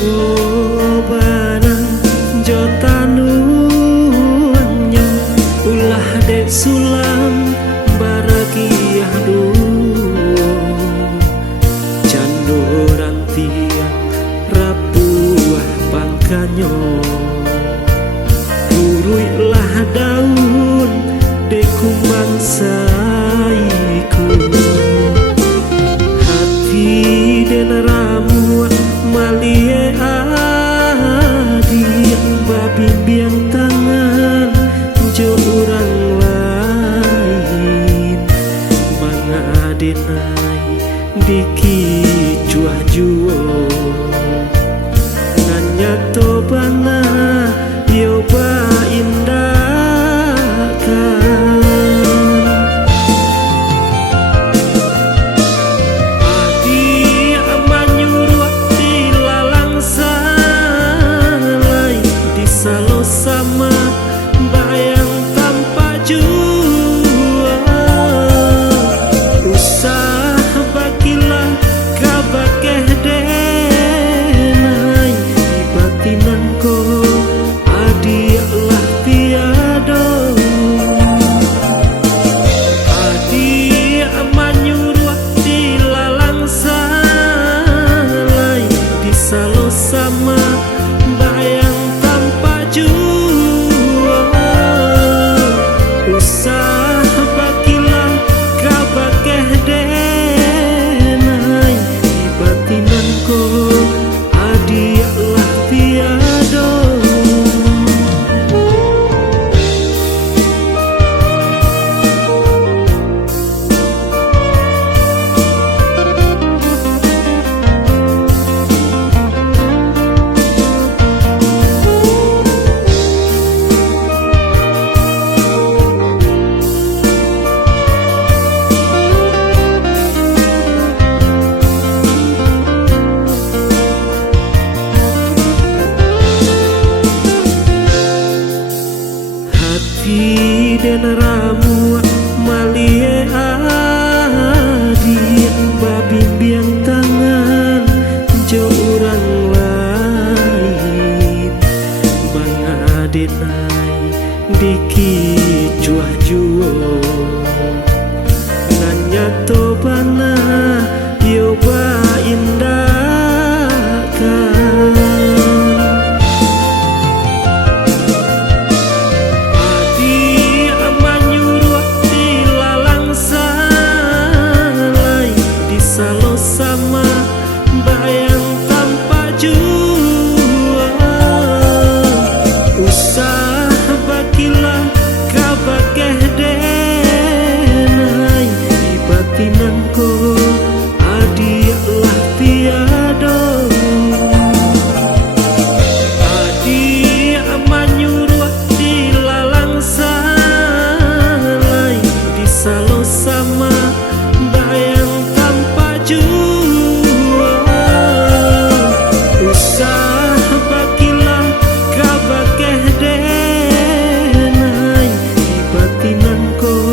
Oh barang jotanunya ulah dek sulam baragiah duo candoran tiang rapuah pangkanyo buruilah daun deku mangsaiku hati den ramu malie adi babimbiang tangan jo orang lain mangadenai diki cuah juo nanya tobana yo ba indah kan adi amanyuruh tilalang salai disalo sama bayang tanpa jua usah bakilah kabakeh denai di batinanku adilah tiada adi amanyuruh tilalang salai disalo sama bayang tanpa jua usah bakilah kabakeh denai di batinanku adilah tiada hati den ramu malie adi babimbiang tangan jo orang lain mangadenai diki cuah juo nanya tobana yo ba indah kan salo sama bayang tanpa jua usah bakilah kabakeh denai di batinanku adilah tiada adi amanyuruh tilalang salai disalo sama bayang jua usah bakilah kabakeh denai di batinanku